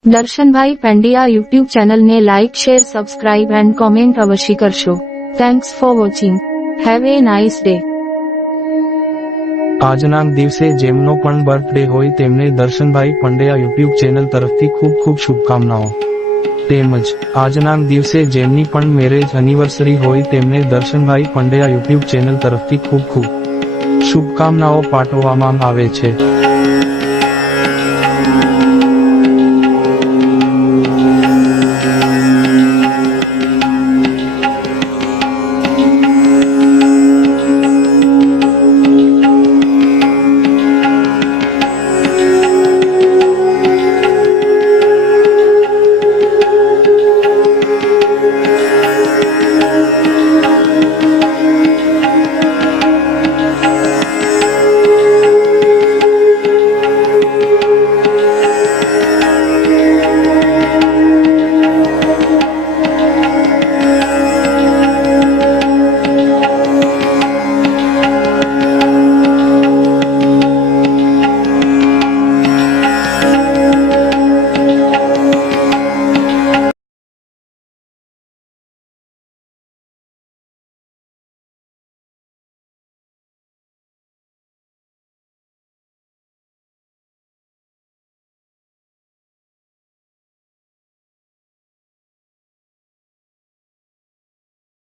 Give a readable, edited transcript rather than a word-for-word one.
Darshanbhai Pandya YouTube ચેનલને like share subscribe and comment અવશ્ય કરશો. Thanks for watching. Have a nice day. આજના દિવસે જેમનો પણ બર્થડે હોય તેમને દર્શનભાઈ પંડ્યા યુટ્યુબ ચેનલ તરફથી ખૂબ ખૂબ શુભકામનાઓ. તેમજ આજના દિવસે જેમની પણ મેરેજ એનિવર્સરી હોય તેમને દર્શનભાઈ પંડ્યા યુટ્યુબ ચેનલ તરફથી ખૂબ ખૂબ શુભકામનાઓ પાઠવવામાં આવે છે.